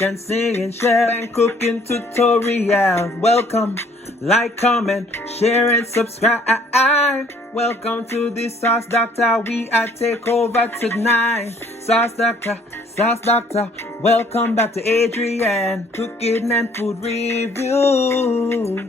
Jamaican singing chef and cooking tutorial. Welcome, like, comment, share and subscribe. Welcome to the Sauce Doctor. We are take over tonight. Sauce Doctor, Sauce Doctor. Welcome back to Adrian, cooking and food review.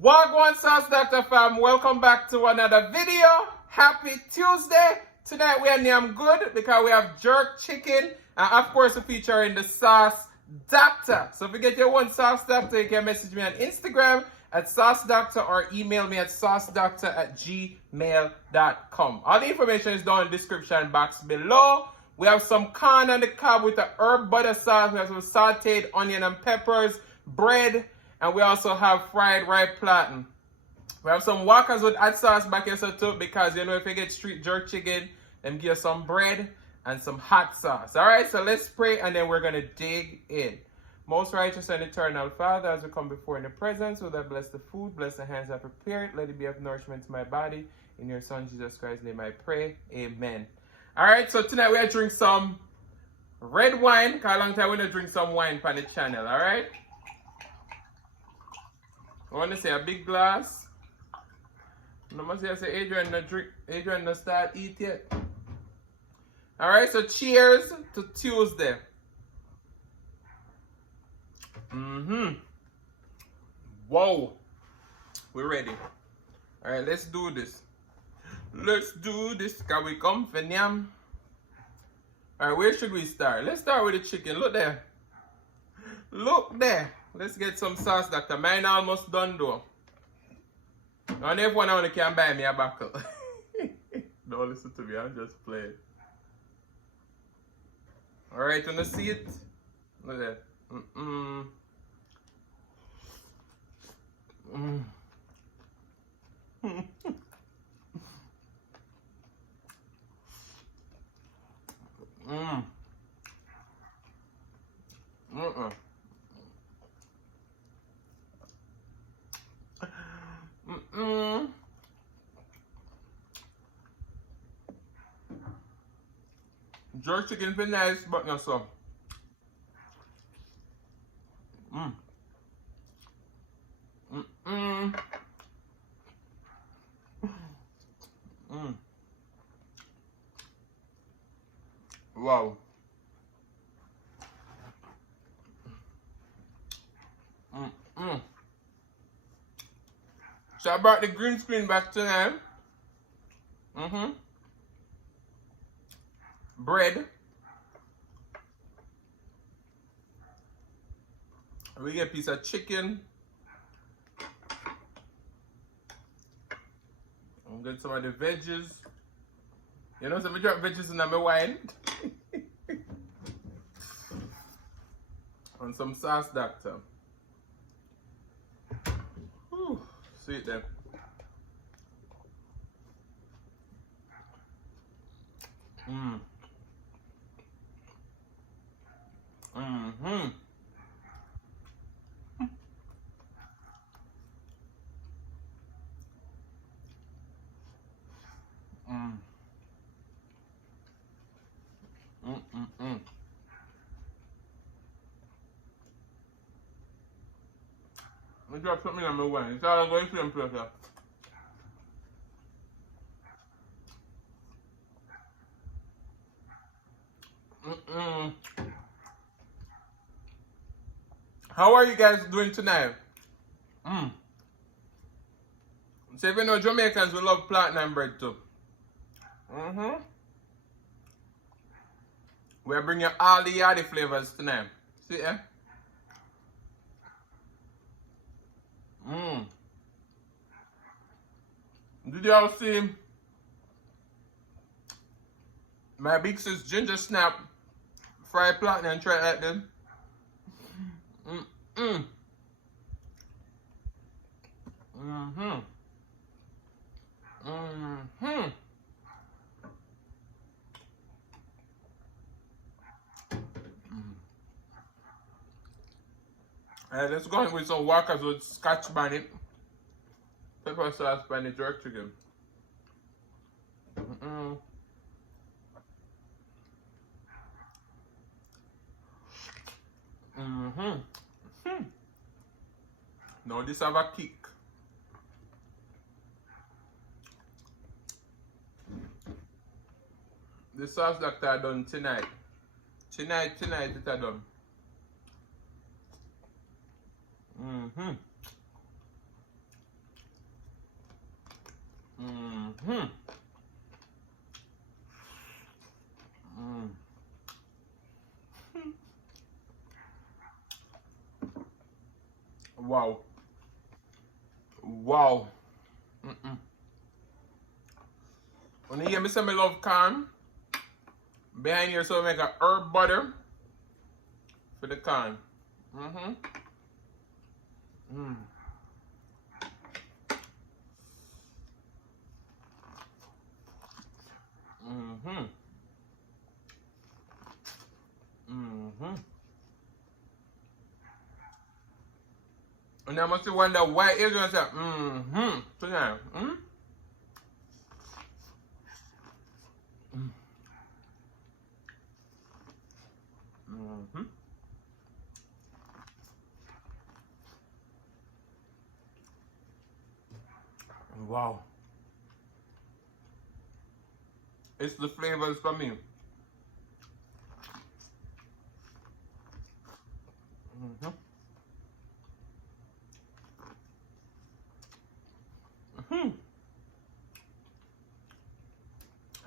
Wagwan Sauce Doctor fam, welcome back to another video. Happy Tuesday. Tonight we are damn good because we have jerk chicken and of course we feature in the Sauce Doctor. So if you get your one Sauce Doctor, you can message me on Instagram at Sauce Doctor or email me at saucedoctor@gmail.com. All the information is down in the description box below. We have some corn on the cob with the herb butter sauce. We have some sauteed onion and peppers, bread, and we also have fried ripe plantain. We have some walkers with hot sauce back here too, because you know if you get street jerk chicken, then give you some bread and some hot sauce. Alright, so let's pray and then we're gonna dig in. Most righteous and eternal Father, as we come before in the presence, will that bless the food, bless the hands that prepare it, let it be of nourishment to my body. In your Son Jesus Christ's name I pray. Amen. Alright, so tonight we are drinking some red wine, because a long time we don't drink some wine on the channel, alright? I want to say a big glass. I must say Adrian no drink, Adrian no start eat yet. Alright, so cheers to Tuesday. Whoa. We're ready. Alright, let's do this. Let's do this. Can we come for nyam? Alright, where should we start? Let's start with the chicken. Look there. Look there. Let's get some sauce, Doctor. Mine almost done though. And if one only can buy me a buckle. Don't listen to me, I'm just playing. Alright, on the seat. Look there. Jerk chicken be nice, but not so. Wow. So I brought the green screen back tonight. Bread. We get a piece of chicken. I'm get some of the veggies. You know, so we drop veggies in my wine. And some sauce, Doctor. Whew, sweet then. I drop something on my wine. It's all going to pressure. How are you guys doing tonight? So if you know Jamaicans, we love plantain bread too. We're bringing all the yardy flavors tonight. See, eh? Did y'all see my big sis ginger snap fried plantain and try that then? Alright, let's go in with some walkers with scotch bonnet, pepper sauce, and the jerk chicken. Now this have a kick. The sauce that I done tonight. Tonight it I done. Wow. Wow. When you hear me say I love corn, behind here so I make a herb butter for the corn. And I must wonder why Adrian said, tonight. Wow. It's the flavors for me.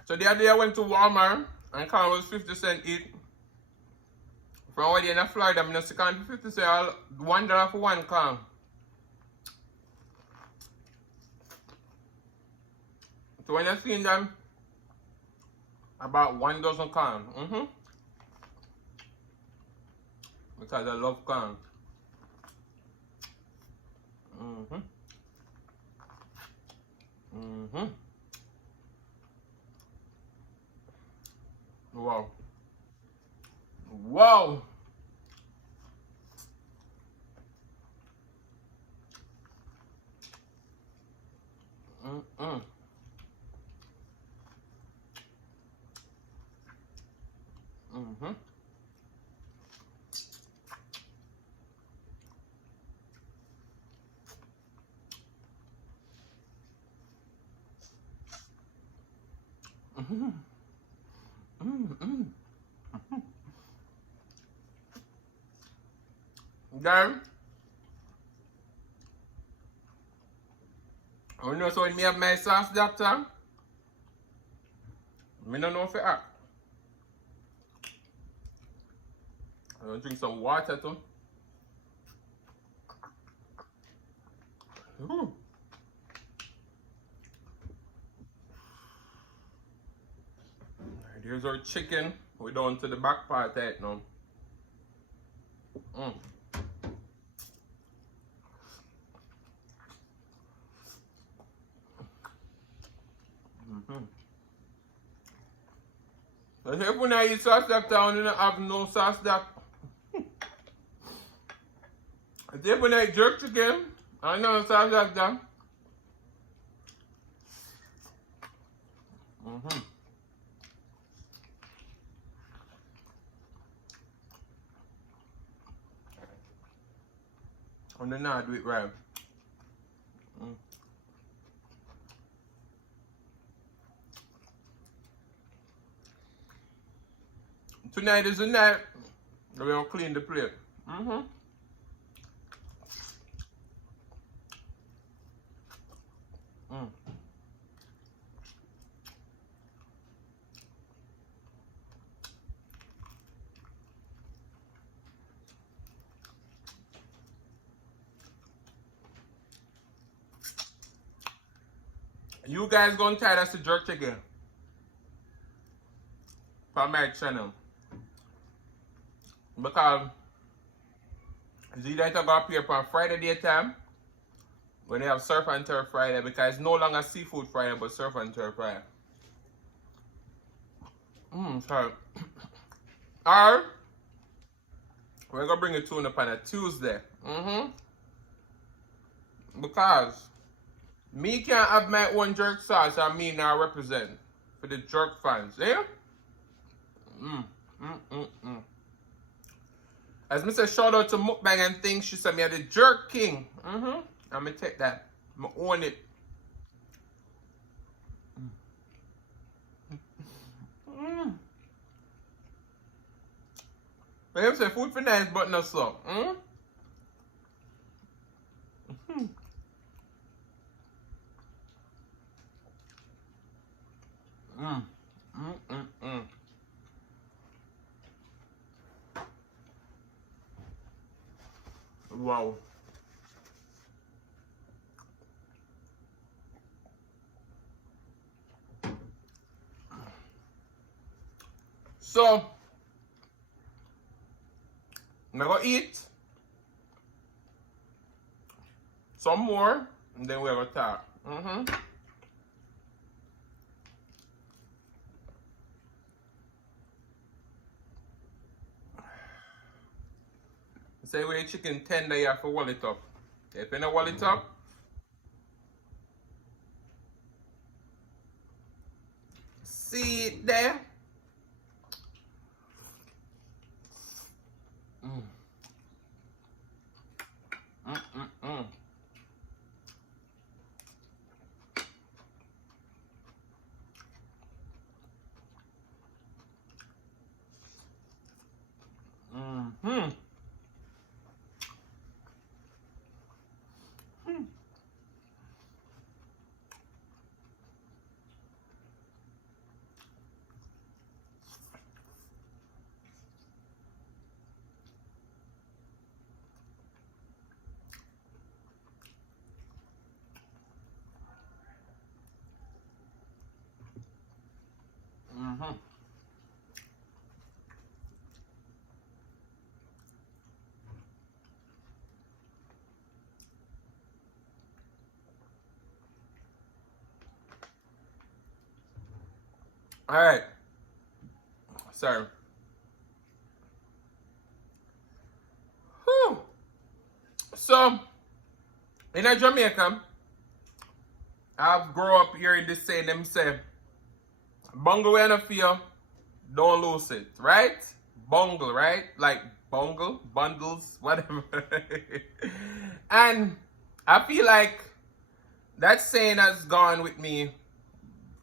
So the other day I went to Walmart and corn was 50 cents each. From over there in Florida, I'm not second 50 cents, $1 for one corn. So when I seen them, about 1 dozen corn. Because I love corn. Wow. Wow. Then, you know, so when me have my sauce, Dackta, I don't know if it act. I'm gonna drink some water too. Here's our chicken. We're down to the back part right now. So if when I eat sauce Dackta, I don't have no sauce Dackta. If when I eat jerk chicken, I don't know sauce Dackta. And then I do it right. Tonight is the night we're gonna clean the plate. You guys gonna try that's the jerk chicken from my channel. Because it's either to go appear on Friday daytime when they have surf and turf Friday, because it's no longer seafood Friday but surf and turf Friday. Sorry. Or we're gonna bring a tune up on a Tuesday. Because me can't have my own jerk sauce and me now represent for the jerk fans, yeah? As me say, shout out to Mukbang and things. She said me are the jerk king. I'm gonna take that. I'm gonna own it. But him say food for nice, but not so. Wow. So, I'm gonna eat some more, and then we're gonna talk. Say where chicken tender, you have to wall it up. If you don't wall it up, see it there. All right. Sorry. Whew. So, in Jamaica, I've grown up hearing this saying, them say, bungle when I feel, don't lose it, right? Bungle, right? Like bungle, bundles, whatever. And I feel like that saying has gone with me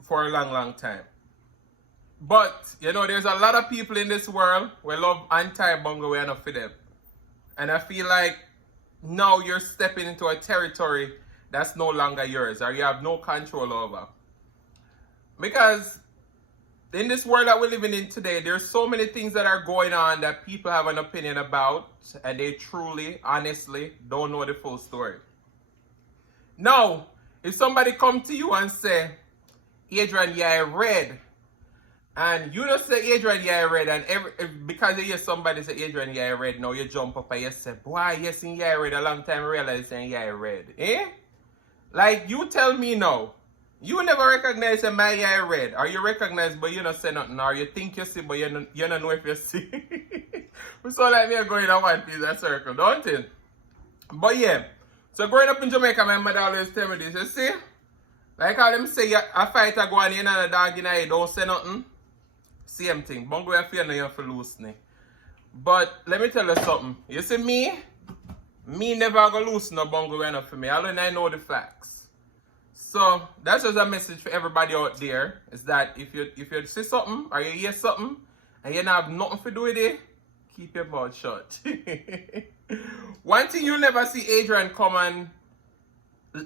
for a long, long time. But, you know, there's a lot of people in this world who love anti-bungle when I for them. And I feel like now you're stepping into a territory that's no longer yours, or you have no control over. Because in this world that we're living in today, there's so many things that are going on that people have an opinion about, and they truly, honestly, don't know the full story. Now, if somebody come to you and say, Adrian, yeah, I read, and you don't say, Adrian, yeah, I read, and because you hear somebody say, Adrian, yeah, I read, now you jump up and you say, boy, yes, yeah, I read, a long time I realized saying, yeah, I read. Eh? Like, you tell me now, you never recognize a man, yeah, I read, or you recognize, but you don't say nothing, or you think you see, but you don't know if you see. We saw like me going on one piece of circle, don't you? But yeah, so growing up in Jamaica, my mother always tell me this, you see? Like how them say, a fighter go on in and a dog in a don't say nothing. Same thing. Bungo you feel now you have to lose me. But let me tell you something. You see me never go lose no bungo enough for me. I know the facts. So that's just a message for everybody out there. Is that if you see something or you hear something and you don't have nothing to do with it, keep your mouth shut. One thing you'll never see Adrian come on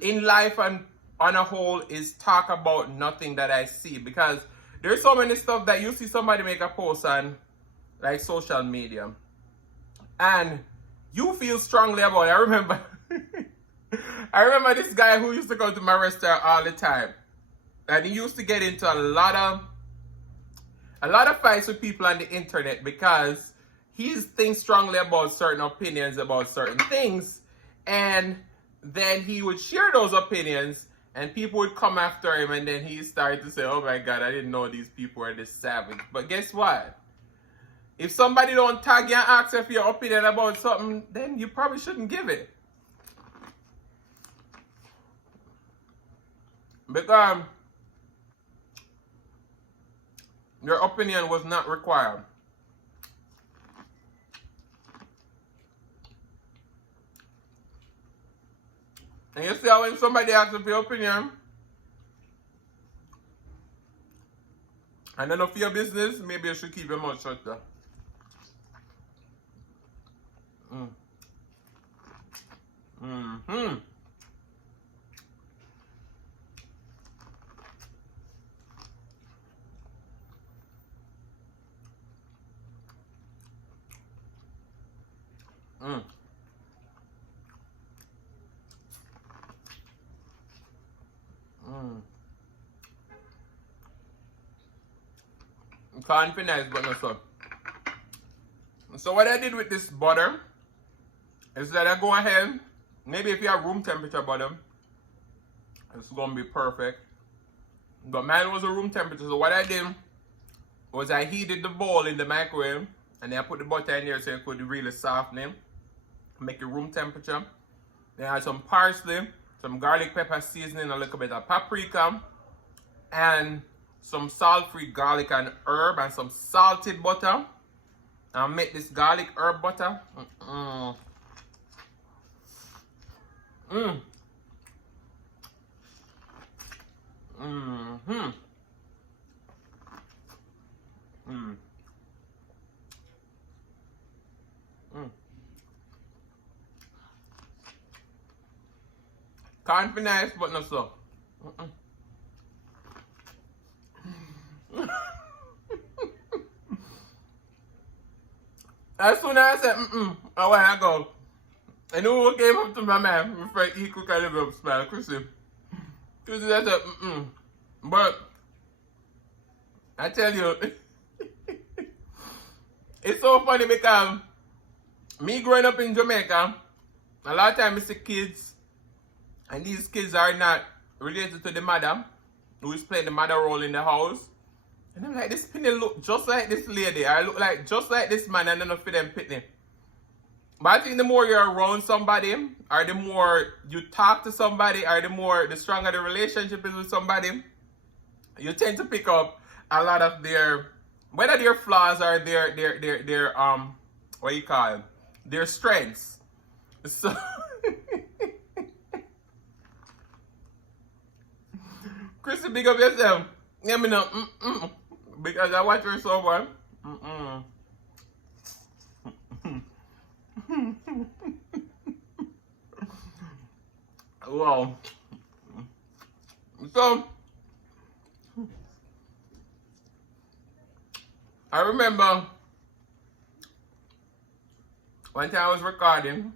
in life and on a whole is talk about nothing that I see, because there's so many stuff that you see somebody make a post on like social media and you feel strongly about it. I remember this guy who used to go to my restaurant all the time, and he used to get into a lot of fights with people on the internet because he thinks strongly about certain opinions about certain things, and then he would share those opinions and people would come after him, and then he started to say, oh my God, I didn't know these people were this savage. But guess what? If somebody don't tag you and ask you for your opinion about something, then you probably shouldn't give it. Because your opinion was not required. And you see how when somebody asks for your opinion, and none of your business, maybe you should keep your mouth shut there. Mm-hmm. Mm. Mm. Can't finish, but no so. So what I did with this butter is that I go ahead, maybe if you have room temperature butter, it's gonna be perfect. But mine was a room temperature, so what I did was I heated the bowl in the microwave and then I put the butter in there so it could really soften it, make it room temperature. Then I had some parsley, some garlic pepper seasoning, a little bit of paprika, and some salt-free garlic and herb and some salted butter. I'll make this garlic herb butter. Mm. Mm. Mm-hmm. Mm. Mm. Can't be nice, but not so. As soon as I said, I want to go. And who came up to my man, my friend Eatcookandliveitup smile, Chrissy. Chrissy, I said, But, I tell you, it's so funny because me growing up in Jamaica, a lot of times I see kids, and these kids are not related to the mother, who is playing the mother role in the house. And I'm like, this penny look just like this lady. I look like just like this man, and enough for them pitney. But I think the more you're around somebody, or the more you talk to somebody, or the stronger the relationship is with somebody, you tend to pick up a lot of whether their flaws or their what you call it, their strengths. So Chrissy, big up yourself. Let me know, because I watch her so much. Wow. So I remember one time I was recording,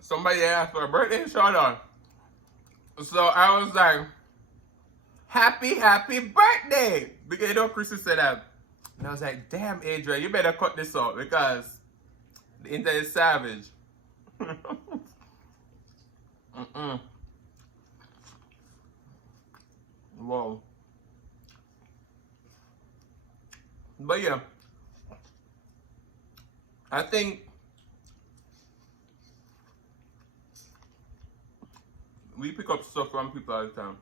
somebody asked for a birthday shout out. So I was like, happy birthday! Because you know Chrissy said that. And I was like, damn Adrian, you better cut this out because the internet is savage. Whoa. But yeah, I think we pick up stuff from people all the time.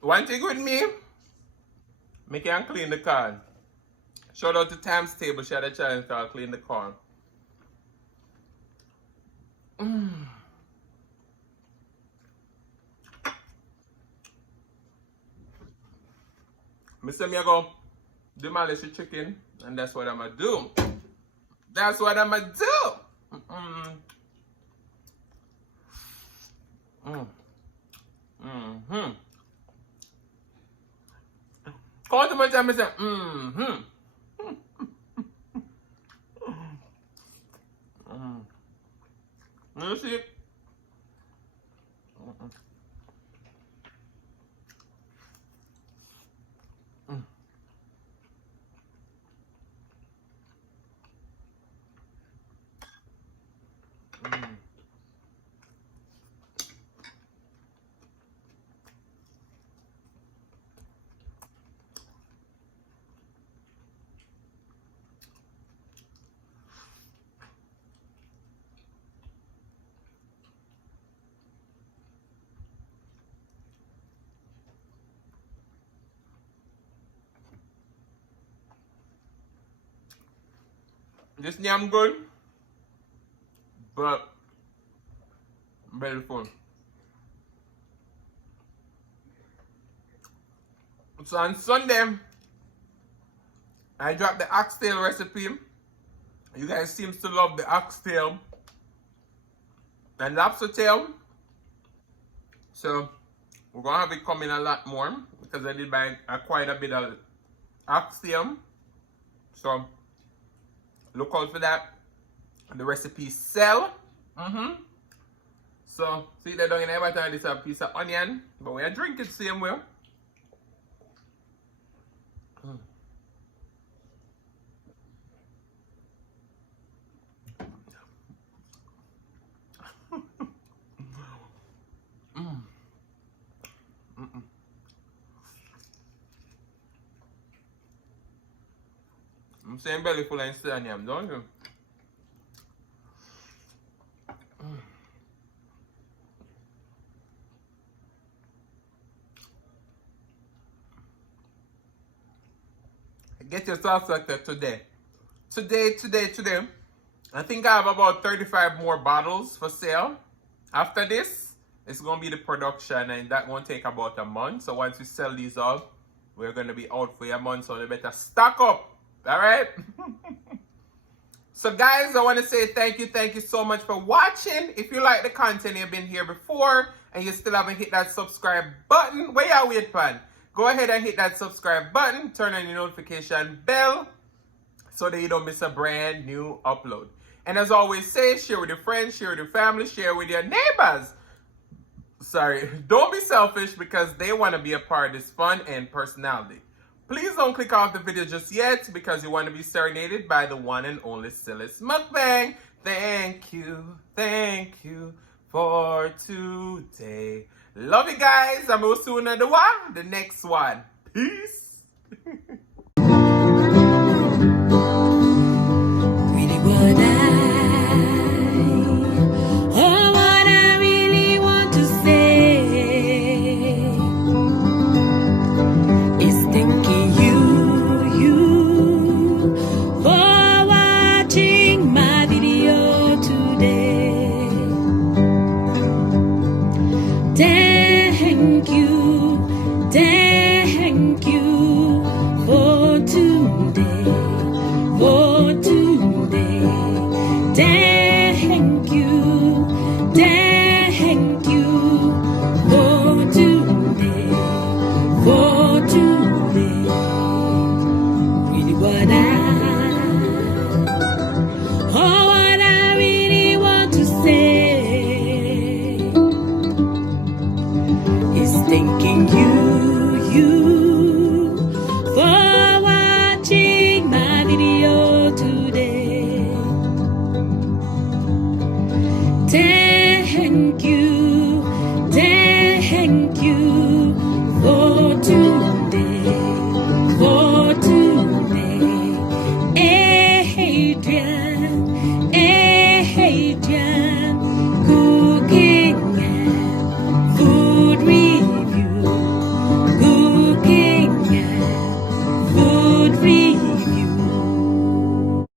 One thing with me, me can clean the car. Shout out to Times Table, she had a challenge called Clean the Car. Mr. Me go demolish the chicken, and that's what I'ma do. That's what I'ma do. Call to my time and say, You see? This yam good, but very full. So on Sunday, I dropped the oxtail recipe. You guys seem to love the oxtail and lobster tail. So we're gonna have it coming a lot more because I did buy quite a bit of oxtail. So look out for that. The recipe sell. So see that down in every time this is a piece of onion, but we are drinking the same way. I'm saying belly full and still onion, don't you? Get yourself selected today. Today. I think I have about 35 more bottles for sale. After this, it's going to be the production and that won't take about a month. So once we sell these off, we're going to be out for a month. So you better stock up. All right? So guys, I want to say thank you so much for watching. If you like the content, you've been here before and you still haven't hit that subscribe button, where you wait for? Go ahead and hit that subscribe button, turn on your notification bell so that you don't miss a brand new upload. And as I always say, share with your friends, share with your family, share with your neighbors. Sorry, don't be selfish because they want to be a part of this fun and personality. Please don't click off the video just yet because you want to be serenaded by the one and only Sillis Mukbang. Thank you for today. Love you guys. I'm going to see you in the next one. Peace.